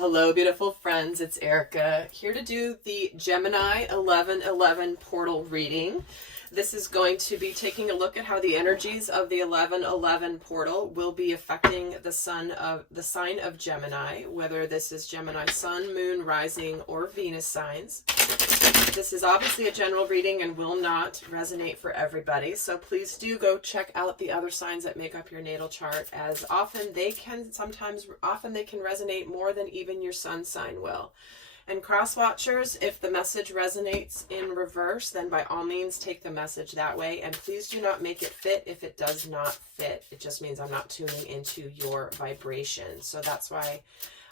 Hello, beautiful friends. It's Erika here to do the Gemini 1111 portal reading. This is going to be taking a look at how the energies of the 1111 portal will be affecting the sign of Gemini, whether this is Gemini sun, moon, rising, or Venus signs. This is obviously a general reading and will not resonate for everybody, so please do go check out the other signs that make up your natal chart, as often they can resonate more than even your sun sign will. And cross watchers, if the message resonates in reverse, then by all means take the message that way, and please do not make it fit if it does not fit. It just means I'm not tuning into your vibration. So that's why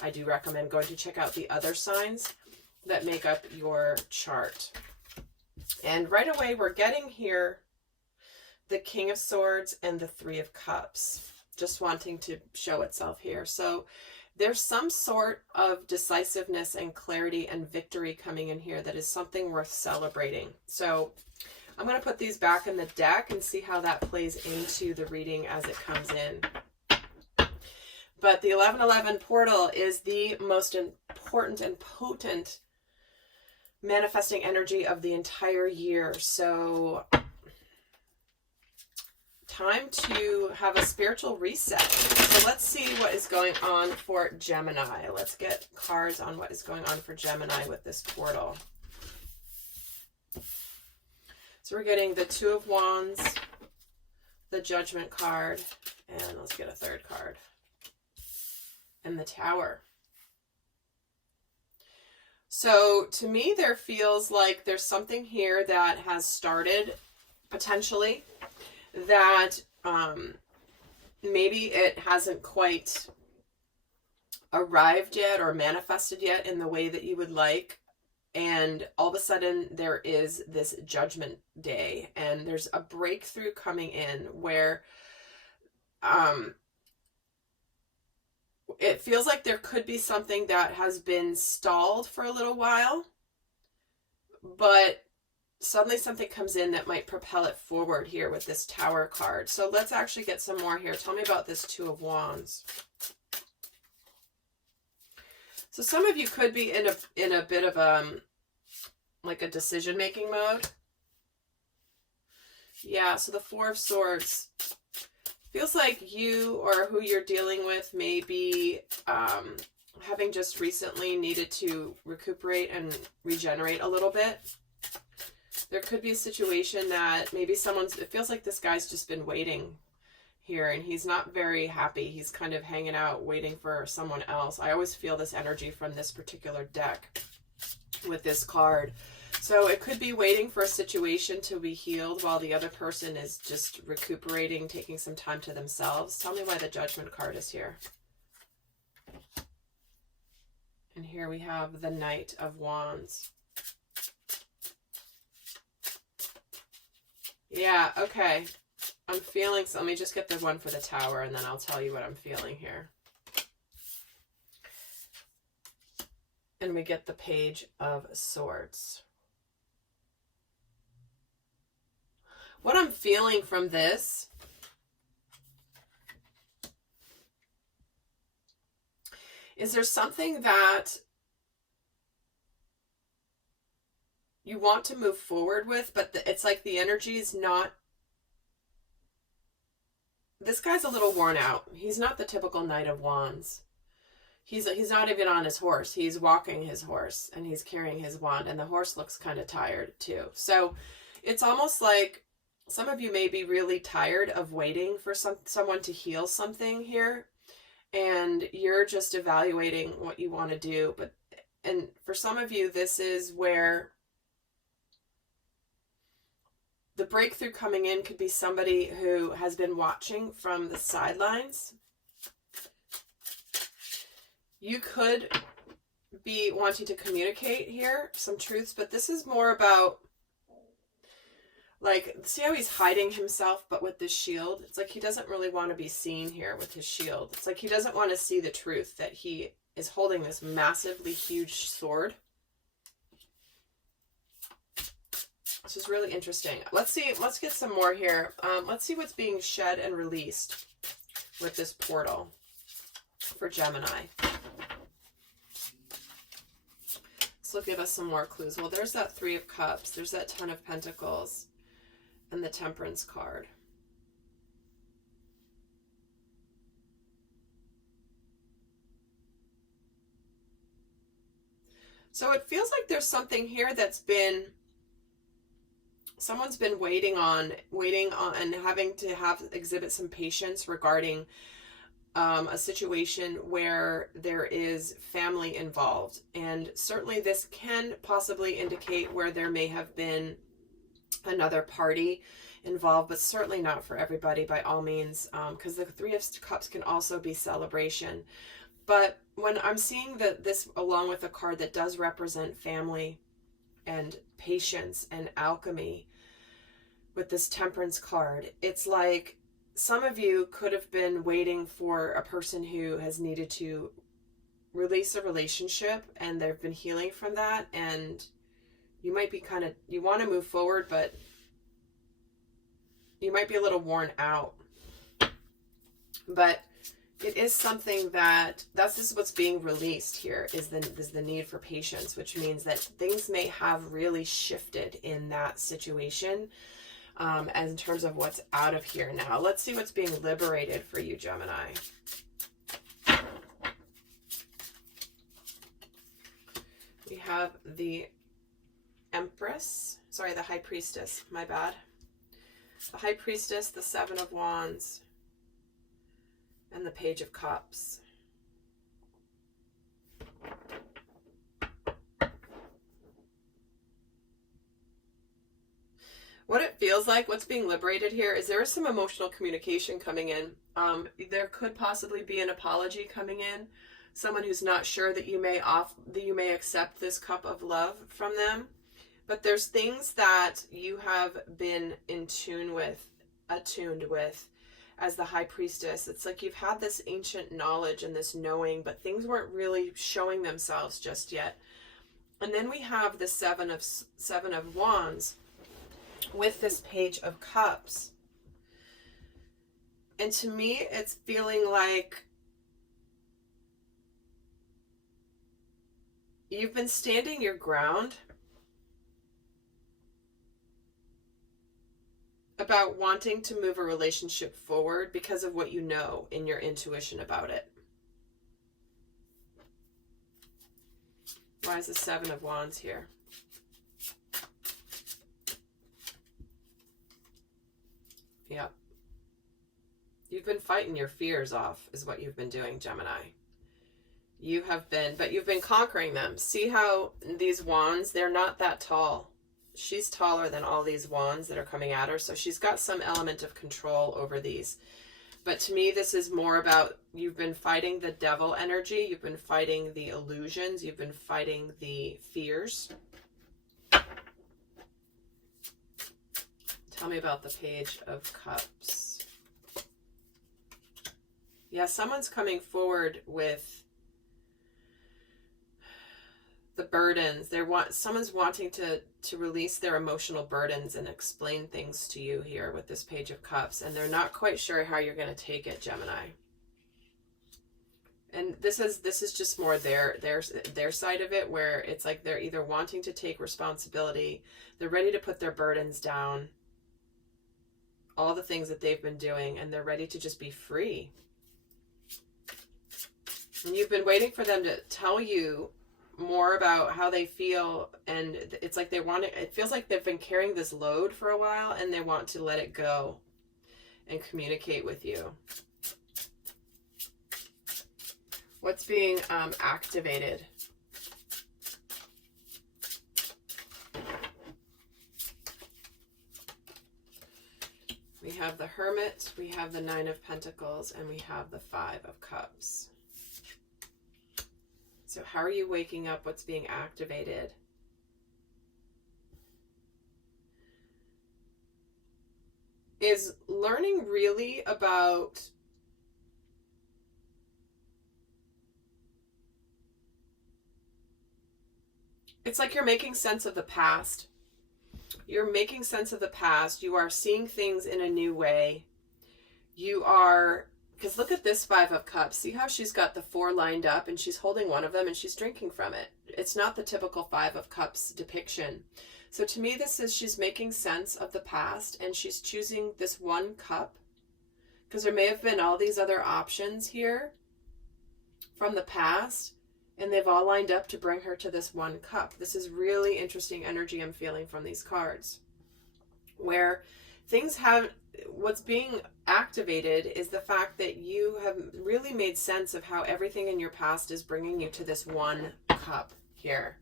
I do recommend going to check out the other signs that make up your chart. And right away we're getting here the King of Swords and the Three of Cups just wanting to show itself here. So there's some sort of decisiveness and clarity and victory coming in here that is something worth celebrating. So I'm going to put these back in the deck and see how that plays into the reading as it comes in. But the 1111 portal is the most important and potent manifesting energy of the entire year. So time to have a spiritual reset. So let's see what is going on for Gemini. Let's get cards on what is going on for Gemini with this portal. So we're getting the Two of Wands, the Judgment card, and let's get a third card, and the Tower. So to me, there feels like there's something here that has started potentially that maybe it hasn't quite arrived yet or manifested yet in the way that you would like. And all of a sudden there is this judgment day and there's a breakthrough coming in where it feels like there could be something that has been stalled for a little while, but suddenly something comes in that might propel it forward here with this Tower card. So let's actually get some more here. Tell me about this Two of Wands. So some of you could be in a bit of like a decision-making mode. Yeah, so the Four of Swords. Feels like you or who you're dealing with may be having just recently needed to recuperate and regenerate a little bit. There could be a situation that maybe it feels like this guy's just been waiting here and he's not very happy. He's kind of hanging out waiting for someone else. I always feel this energy from this particular deck with this card. So it could be waiting for a situation to be healed while the other person is just recuperating, taking some time to themselves. Tell me why the Judgment card is here. And here we have the Knight of Wands. Yeah, okay. I'm feeling, so let me just get the one for the Tower and then I'll tell you what I'm feeling here. And we get the Page of Swords. What I'm feeling from this is there's something that you want to move forward with, but it's like the energy is not. This guy's a little worn out. He's not the typical Knight of Wands. He's not even on his horse. He's walking his horse and he's carrying his wand, and the horse looks kind of tired too. So it's almost like some of you may be really tired of waiting for someone to heal something here, and you're just evaluating what you want to do. And for some of you, this is where the breakthrough coming in could be somebody who has been watching from the sidelines. You could be wanting to communicate here some truths, but this is more about, like, see how he's hiding himself, but with this shield? It's like he doesn't really want to be seen here with his shield. It's like he doesn't want to see the truth that he is holding this massively huge sword. This is really interesting. Let's see. Let's get some more here. Let's see what's being shed and released with this portal for Gemini. So give us some more clues. Well, there's that Three of Cups. There's that Ten of Pentacles. And the Temperance card. So it feels like there's something here that's been, someone's been waiting on and having to exhibit some patience regarding a situation where there is family involved. And certainly this can possibly indicate where there may have been another party involved, but certainly not for everybody by all means, because the Three of Cups can also be celebration. But when I'm seeing this along with a card that does represent family and patience and alchemy with this Temperance card, it's like some of you could have been waiting for a person who has needed to release a relationship, and they've been healing from that, and you might be you want to move forward, but you might be a little worn out. But it is something this is what's being released here, is the need for patience, which means that things may have really shifted in that situation, as in terms of what's out of here now. Let's see what's being liberated for you, Gemini. We have the Empress, the High Priestess, my bad. The High Priestess, the Seven of Wands, and the Page of Cups. What it feels like, what's being liberated here, is there is some emotional communication coming in. There could possibly be an apology coming in. Someone who's not sure that you may accept this cup of love from them. But there's things that you have been attuned with as the High Priestess. It's like you've had this ancient knowledge and this knowing, but things weren't really showing themselves just yet. And then we have the Seven of Wands with this Page of Cups. And to me, it's feeling like you've been standing your ground about wanting to move a relationship forward because of what you know in your intuition about it. Why is the Seven of Wands here? Yep. You've been fighting your fears off, is what you've been doing, Gemini. You've been conquering them. See how these wands, they're not that tall. She's taller than all these wands that are coming at her, so she's got some element of control over these. But to me, this is more about, you've been fighting the devil energy, you've been fighting the illusions, you've been fighting the fears. Tell me about the Page of Cups. Yeah, someone's coming forward with the burdens. Someone's wanting to release their emotional burdens and explain things to you here with this Page of Cups, and they're not quite sure how you're going to take it, Gemini. And this is just more their side of it, where it's like they're either wanting to take responsibility, they're ready to put their burdens down, all the things that they've been doing, and they're ready to just be free. And you've been waiting for them to tell you more about how they feel, and it's like it feels like they've been carrying this load for a while, and they want to let it go and communicate with you. What's being activated? We have the Hermit, we have the Nine of Pentacles, and we have the Five of Cups. So how are you waking up? What's being activated? Is learning really about it's like you're making sense of the past. You're making sense of the past. You are seeing things in a new way. You are Because look at this Five of Cups. See how she's got the 4 lined up and she's holding one of them and she's drinking from it. It's not the typical Five of Cups depiction. So to me, this is she's making sense of the past and she's choosing this one cup, because there may have been all these other options here from the past and they've all lined up to bring her to this one cup. This is really interesting energy I'm feeling from these cards, where things have, what's being activated is the fact that you have really made sense of how everything in your past is bringing you to this one cup here.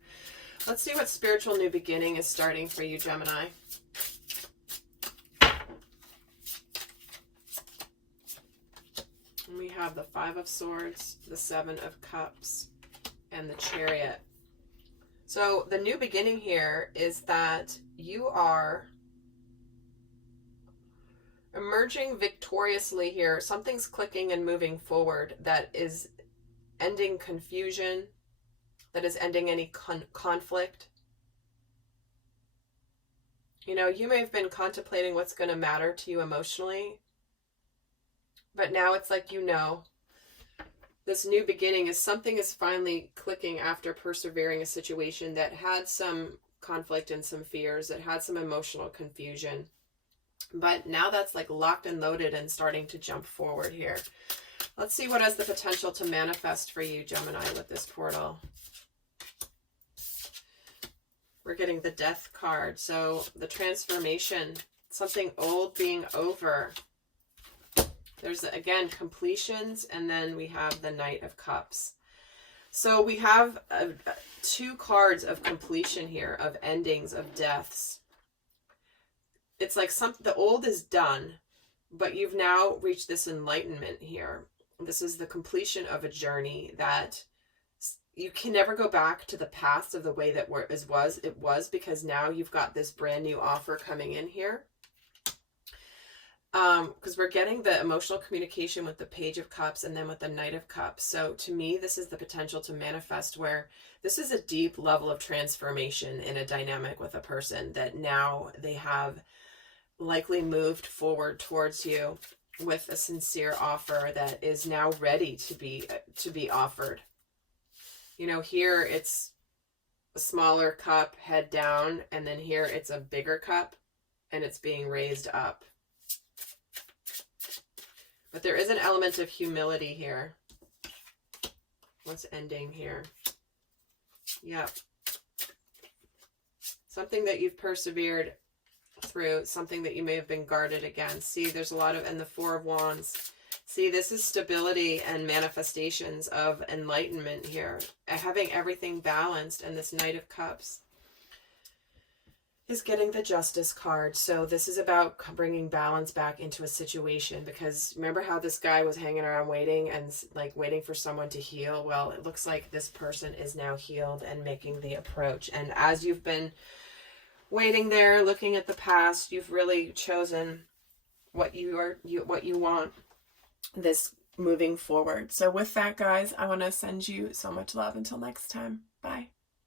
Let's see what spiritual new beginning is starting for you, Gemini. And we have the Five of Swords, the Seven of Cups, and the Chariot. So the new beginning here is that you are emerging victoriously here. Something's clicking and moving forward that is ending confusion, that is ending any conflict. You know, you may have been contemplating what's going to matter to you emotionally, but now it's like, you know, this new beginning is something is finally clicking after persevering a situation that had some conflict and some fears, that had some emotional confusion. But now that's like locked and loaded and starting to jump forward here. Let's see what has the potential to manifest for you, Gemini, with this portal. We're getting the Death card. So the transformation, something old being over. There's, again, completions, and then we have the Knight of Cups. So we have 2 cards of completion here, of endings, of deaths. It's like the old is done, but you've now reached this enlightenment here. This is the completion of a journey that you can never go back to the past of the way that it was, because now you've got this brand new offer coming in here. Because we're getting the emotional communication with the Page of Cups and then with the Knight of Cups. So to me, this is the potential to manifest where this is a deep level of transformation in a dynamic with a person that now they have likely moved forward towards you with a sincere offer that is now ready to be offered. You know, here it's a smaller cup, head down, and then here it's a bigger cup and it's being raised up. But there is an element of humility here. What's ending here? Yep. Something that you've persevered through, something that you may have been guarded against. See, there's a lot of, and the Four of Wands. See, this is stability and manifestations of enlightenment here. Having everything balanced, and this Knight of Cups is getting the Justice card. So this is about bringing balance back into a situation, because remember how this guy was hanging around waiting and like waiting for someone to heal? Well, it looks like this person is now healed and making the approach. And as you've been waiting there, looking at the past, you've really chosen what you want, this moving forward. So with that, guys, I want to send you so much love. Until next time. Bye.